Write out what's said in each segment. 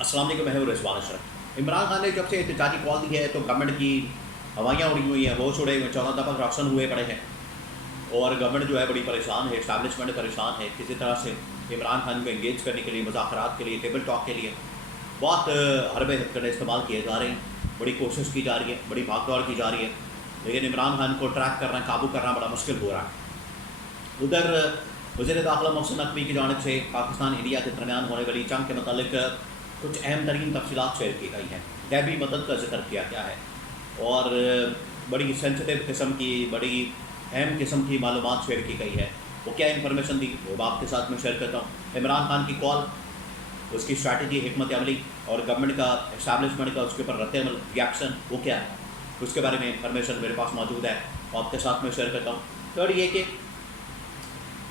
अस्सलाम वालेकुम, मैं हूं रिजवान अशरफ। इमरान खान ने जब से एहतजाजी कॉल दी है तो गवर्नमेंट की हवाइयाँ उड़ी हुई हैं, होश उड़े हुए, 14 दफ़ा राशन हुए पड़े हैं और गवर्नमेंट जो है बड़ी परेशान है, इस्टेब्लिशमेंट परेशान है। किसी तरह से इमरान खान को इंगेज करने के लिए, मुज़ाकरात के लिए, टेबल टॉक के लिए बहुत हरबे हथकंडे इस्तेमाल किए जा रहे हैं। बड़ी कोशिश की जा रही है, बड़ी भागदौड़ की जा रही है, लेकिन इमरान खान को ट्रैक करना, काबू करना बड़ा मुश्किल हो रहा है। उधर वज़ीर दाखिला मोहसिन नकवी की जानिब से पाकिस्तान इंडिया के दरमियान होने वाली जंग के मतलब कुछ अहम तरीन तफसीलात शेयर की गई हैं। गैबी मदद का जिक्र किया गया है और बड़ी सेंसिटिव किस्म की, बड़ी अहम किस्म की मालूमात शेयर की गई है। वो क्या इन्फॉर्मेशन दी वो आपके साथ में शेयर करता हूँ। इमरान खान की कॉल, उसकी स्ट्रैटेजी, हिकमत अमली और गवर्नमेंट का, इस्टेब्लिशमेंट का उसके ऊपर रद्द-ए-अमल, रिएक्शन वो क्या है, उसके बारे में इन्फॉर्मेशन मेरे पास मौजूद है, आपके साथ में शेयर करता हूँ। थर्ड ये कि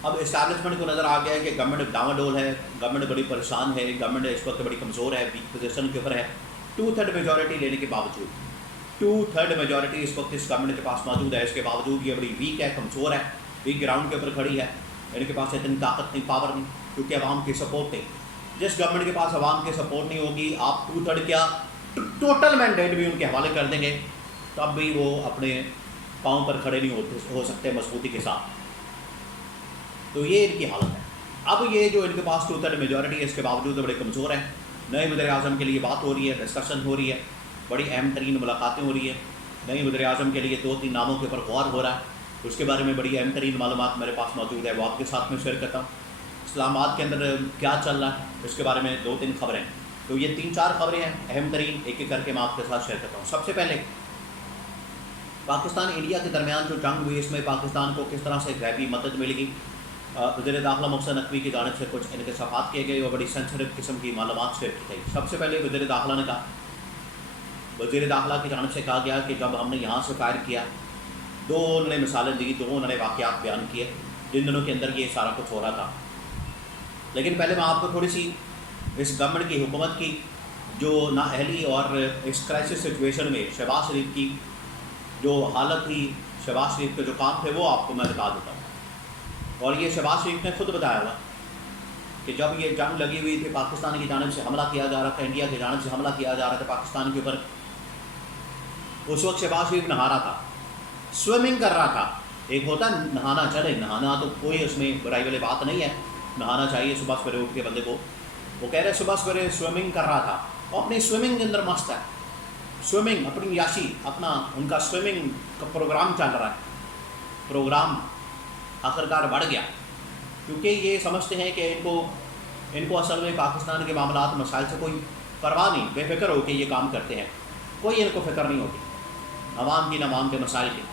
अब इस्टेब्लिशमेंट को नज़र आ गया है कि गवर्नमेंट डावाडोल है, गवर्नमेंट बड़ी परेशान है, गवर्नमेंट इस वक्त बड़ी कमज़ोर है, वीक पोजीशन के ऊपर है। 2/3 मेजॉरिटी लेने के बावजूद, 2/3 मेजॉरिटी इस वक्त इस गवर्नमेंट के पास मौजूद है, इसके बावजूद ये बड़ी वीक है, कमज़ोर है, वीक ग्राउंड के ऊपर खड़ी है। इनके पास इतनी ताकत नहीं, पावर नहीं, क्योंकि आवाम की सपोर्ट नहीं। जिस गवर्नमेंट के पास आवाम की सपोर्ट नहीं होगी, आप 2/3 क्या टोटल मैंडेट भी उनके हवाले कर देंगे, तब भी वो अपने पाँव पर खड़े नहीं हो सकते मजबूती के साथ। तो ये इनकी हालत है। अब ये जो इनके पास 2/3 मेजॉरिटी है, इसके बावजूद बड़े कमज़ोर हैं। नए वज़ीर आज़म के लिए बात हो रही है, डिस्कशन हो रही है, बड़ी अहम तरीन मुलाकातें हो रही है। नए वज़ीर आज़म के लिए 2-3 नामों के ऊपर गौर हो रहा है, उसके बारे में बड़ी अहम तरीन मालूमात मेरे पास मौजूद है, वो आपके साथ में शेयर करता हूँ। इस्लामाबाद के अंदर क्या चल रहा है इसके बारे में 2-3 खबरें, तो ये 3-4 खबरें हैं अहम तरीन, एक एक करके मैं आपके साथ शेयर करता हूँ। सबसे पहले पाकिस्तान इंडिया के दरमियान जो जंग हुई, इसमें पाकिस्तान को किस तरह से गैबी मदद मिलेगी। वज़ीर दाखिला मोहसिन नकवी की जानिब से कुछ इंकशाफात किए गए और बड़ी सेंसिटिव किस्म की मालूमात शेयर की गई। सबसे पहले वज़ीर दाखिला ने कहा, वज़ीर दाखिला की जानिब से कहा गया कि जब हमने यहाँ से फायर किया, 2 उन्होंने मिसालें दी, 2 उन्होंने वाक़यात बयान किए जिन दिनों के अंदर ये सारा कुछ हो रहा था। लेकिन पहले मैं आपको थोड़ी सी इस गवर्नमेंट की हुकूमत की जो नाअहली और इस क्राइसिस सिचुएशन में शहबाज शरीफ की जो हालत थी, शहबाज शरीफ के जो काम थे, वो आपको मैं बता देता हूँ। और ये शहबाज शरीफ ने खुद बताया हुआ कि जब ये जंग लगी हुई थी, पाकिस्तान की जानिब से हमला किया जा रहा था, इंडिया की जानिब से हमला किया जा रहा था पाकिस्तान के ऊपर, उस वक्त शहबाज शरीफ नहा रहा था, स्विमिंग कर रहा था। एक होता है नहाना, चले नहाना तो कोई उसमें बुराई वाली बात नहीं है, नहाना चाहिए सुबह सवेरे उठ के बंदे को। वो कह रहे सुबह सवेरे स्विमिंग कर रहा था और अपनी स्विमिंग के अंदर मस्त है, स्विमिंग अपनी याशी, अपना उनका स्विमिंग का प्रोग्राम चल रहा है। प्रोग्राम आखिरकार बढ़ गया, क्योंकि ये समझते हैं कि इनको असल में पाकिस्तान के मामलात मसाइल से कोई परवाह नहीं, बेफिक्र हो के ये काम करते हैं, कोई इनको फ़िक्र नहीं होती अवाम की, न अवाम के मसाइल की।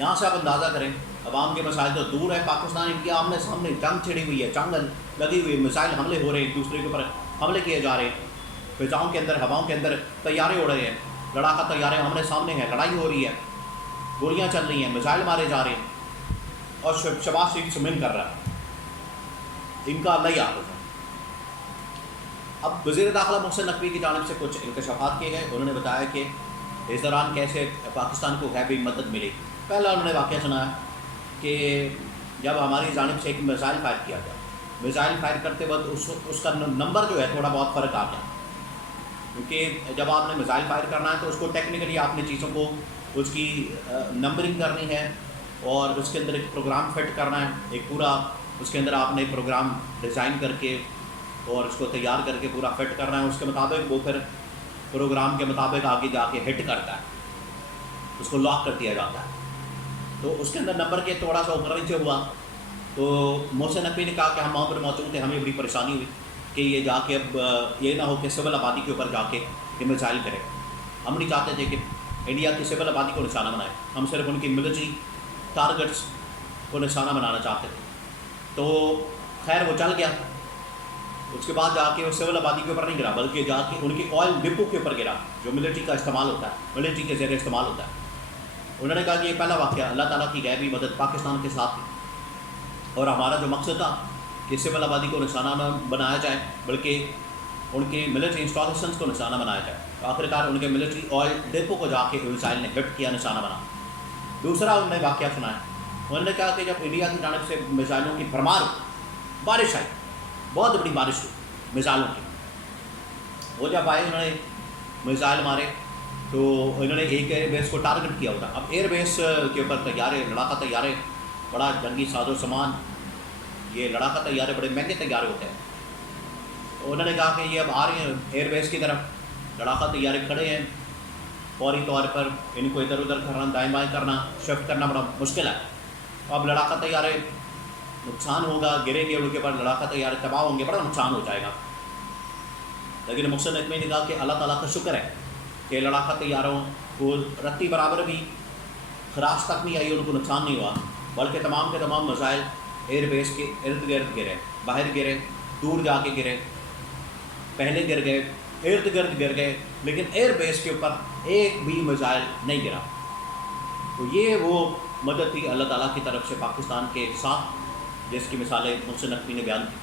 यहाँ से आप अंदाज़ा करें, अवाम के मसाइल तो दूर है, पाकिस्तान इंडिया आमने सामने जंग छिड़ी हुई है, जंग लगी हुई है, मिसाइल हमले हो रहे हैं, एक दूसरे के ऊपर हमले किए जा रहे हैं, फिजाओं के अंदर, हवाओं के अंदर तैयारे उड़ रहे हैं, लड़ाका तैयारे आमने सामने हैं, लड़ाई हो रही है, गोलियाँ चल रही हैं, मिसाइल मारे जा रहे हैं और शहबाज शरीफ स्विमिंग कर रहा है। इनका अल्लाह ही हाफ़िज़ है। अब वज़ीर दाखिला मोहसिन नकवी की जानिब से कुछ इंकशाफात किए गए। उन्होंने बताया कि इस दौरान कैसे पाकिस्तान को गैबी मदद मिली। पहला उन्होंने वाक़या सुनाया कि जब हमारी जानिब से एक मिसाइल फायर किया गया, मिसाइल फायर करते वक्त उसका नंबर जो है थोड़ा बहुत फ़र्क आ गया, क्योंकि जब आपने मिसाइल फायर करना है तो उसको टेक्निकली आपने चीज़ों को उसकी नंबरिंग करनी है और उसके अंदर एक प्रोग्राम फिट करना है, एक पूरा उसके अंदर आपने प्रोग्राम डिज़ाइन करके और उसको तैयार करके पूरा फिट करना है। उसके मुताबिक वो फिर प्रोग्राम के मुताबिक आगे जाके हिट करता है, उसको लॉक कर दिया जाता है। तो उसके अंदर नंबर के थोड़ा सा ऊपर नीचे हुआ, तो मोहसिन नकवी ने कहा कि हम वहाँ पर मौजूद थे, हमें बड़ी परेशानी हुई कि ये जाके अब ये ना हो कि सिविल आबादी के ऊपर जाके ये मिसाइल करे। हम नहीं चाहते थे कि इंडिया की सिविल आबादी को निशाना बनाए, हम सिर्फ उनकी मिलिट्री टारगेट्स को निशाना बनाना चाहते थे। तो खैर वो चल गया। उसके बाद जाके वो सिविल आबादी के ऊपर नहीं गिरा, बल्कि जाके उनकी ऑयल डिपो के ऊपर गिरा, जो मिलिट्री का इस्तेमाल होता है, मिलिट्री के ज़रिए इस्तेमाल होता है। उन्होंने कहा कि ये पहला वाक़या अल्लाह ताला की गैबी मदद पाकिस्तान के साथ थी और हमारा जो मकसद था कि सिविल आबादी को निशाना न बनाया जाए, बल्कि उनके मिलिट्री इंस्टॉलेशंस को निशाना बनाया जाए। तो आखिरकार उनके मिलिट्री ऑयल डिपो को जाके मिसाइल ने हिट किया, निशाना बना। दूसरा उन्होंने वाक़या सुनाया, उन्होंने कहा कि जब इंडिया की जानिब से मिसाइलों की भरमार बारिश आई, बहुत बड़ी बारिश हुई मिसाइलों की, وہ جب آئے انہوں نے میزائل مارے تو انہوں نے ایک ایئر بیس کو ٹارگٹ کیا ہوتا. اب ایئر بیس کے اوپر طیارے لڑاکا طیارے بڑا جنگی ساز و سامان، یہ لڑاکا طیارے بڑے مہنگے طیارے ہوتے ہیں. انہوں نے کہا کہ یہ اب آ رہے ہیں ایئر بیس کی طرف، لڑاکا طیارے کھڑے ہیں، فوری طور پر ان کو ادھر ادھر کرنا، دائیں بائیں کرنا، شفٹ کرنا بڑا مشکل ہے. اب لڑاکا طیارے نقصان ہوگا، گریں گے ان کے اوپر، لڑاکا طیارے تباہ ہوں گے، بڑا نقصان ہو جائے گا. لیکن محسن نقوی نے کہا کہ اللہ تعالیٰ کا شکر ہے کہ لڑاکا طیاروں کو رتی برابر بھی خراش تک نہیں آئی، ان کو نقصان نہیں ہوا، بلکہ تمام کے تمام میزائل ایئر بیس کے ارد گرد گرے، باہر گرے، دور جا کے گرے، پہلے گر گئے، ارد گرد گر گئے، لیکن ایئر بیس کے اوپر ایک بھی میزائل نہیں گرا. تو یہ وہ مدد تھی اللہ تعالیٰ کی طرف سے پاکستان کے ساتھ، جس کی مثالیں محسن نقوی نے بیان کی.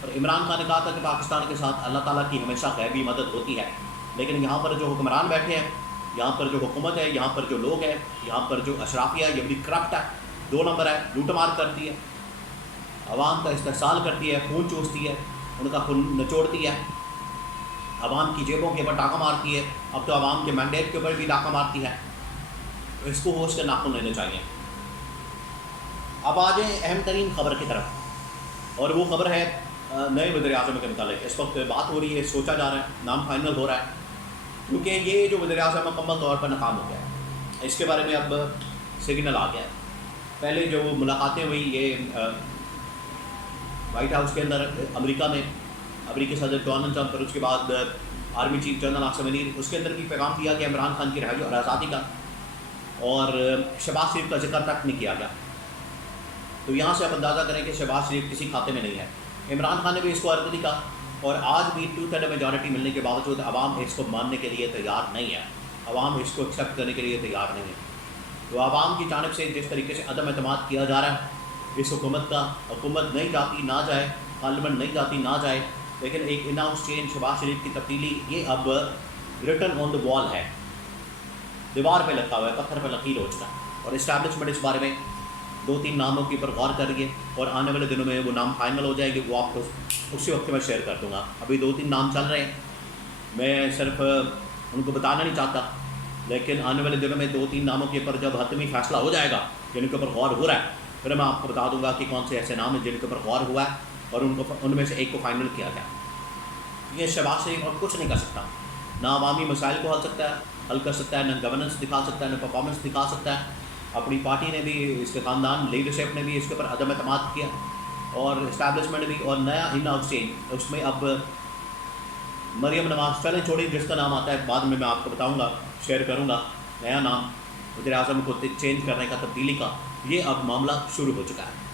اور عمران خان نے کہا تھا کہ پاکستان کے ساتھ اللہ تعالیٰ کی ہمیشہ غیبی مدد ہوتی ہے، لیکن یہاں پر جو حکمران بیٹھے ہیں، یہاں پر جو حکومت ہے، یہاں پر جو لوگ ہیں، یہاں پر جو اشرافیہ ہے، یہ بڑی کرپٹ ہے، 2 نمبر ہے، لوٹ مار کرتی ہے، عوام کا استحصال کرتی ہے، خون چوستی ہے، ان کا خون نچوڑتی ہے، عوام کی جیبوں کے اوپر ڈاکہ مارتی ہے، اب تو عوام کے مینڈیٹ کے اوپر بھی ڈاکہ مارتی ہے. اس کو ہوش کے ناخن لینے چاہیے. اب آ جائیں اہم ترین خبر کی طرف، اور وہ خبر ہے نئے وزیر اعظم کے متعلق. اس وقت بات ہو رہی ہے، سوچا جا رہا ہے، نام فائنل ہو رہا ہے، کیونکہ یہ جو وزیر اعظم مکمل طور پر ناکام ہو گیا ہے. اس کے بارے میں اب سگنل آ گیا ہے. پہلے جو ملاقاتیں ہوئی یہ وائٹ ہاؤس کے اندر امریکہ میں، امریکی صدر ڈونلڈ ٹرمپ، اور اس کے بعد army chief general Asif Munir, اس کے اندر بھی پیغام دیا کہ عمران خان کی رہائی اور آزادی کا، اور شہباز شریف کا ذکر تک نہیں کیا گیا. تو یہاں سے آپ اندازہ کریں کہ شہباز شریف کسی کھاتے میں نہیں ہے. عمران خان نے بھی اس کو عرض کہا، اور آج بھی 2/3 میجورٹی ملنے کے باوجود عوام اس کو ماننے کے لیے تیار نہیں ہے، عوام اس کو ایکسیپٹ کرنے کے لیے تیار نہیں ہے. تو عوام کی جانب سے جس طریقے سے عدم اعتماد کیا جا رہا ہے اس حکومت کا، حکومت نہیں چاہتی نہ جائے، پارلیمنٹ نہیں چاہتی نہ جائے، لیکن ایک ان ہاؤس چینج، شہباز شریف کی تبدیلی، یہ اب ریٹن آن دا وال ہے، دیوار پہ لگا ہوا ہے، پتھر پہ لکیر ہو چکا ہے. اور اسٹیبلشمنٹ اس بارے میں 2-3 ناموں کے اوپر غور کر رہی ہے، اور آنے والے دنوں میں وہ نام فائنل ہو جائے گی، وہ آپ کو اسی وقت میں شیئر کر دوں گا. ابھی 2-3 نام چل رہے ہیں، میں صرف ان کو بتانا نہیں چاہتا، لیکن آنے والے دنوں میں 2-3 ناموں کے اوپر جب حتمی فیصلہ ہو جائے گا، جن کے اوپر غور ہو رہا ہے، پھر میں آپ کو بتا دوں گا کہ کون سے ایسے نام ہیں جن کے اوپر غور ہوا ہے اور ان میں سے ایک کو فائنل کیا گیا. یہ شہباز شریف اور کچھ نہیں کر سکتا، نہ عوامی مسائل کو حل کر سکتا ہے، نہ گورننس دکھا سکتا ہے، نہ پرفارمنس دکھا سکتا ہے. اپنی پارٹی نے بھی، اس کے خاندان لیڈرشپ نے بھی اس کے اوپر عدم اعتماد کیا، اور اسٹیبلشمنٹ بھی. اور نیا ان ہاؤس چینج، اس میں اب مریم نواز، چلیں چھوڑی، جس کا نام آتا ہے بعد میں آپ کو بتاؤں گا، شیئر کروں گا، نیا نام وزیر اعظم کو چینج کرنے کا، تبدیلی کا، یہ اب معاملہ شروع ہو چکا ہے.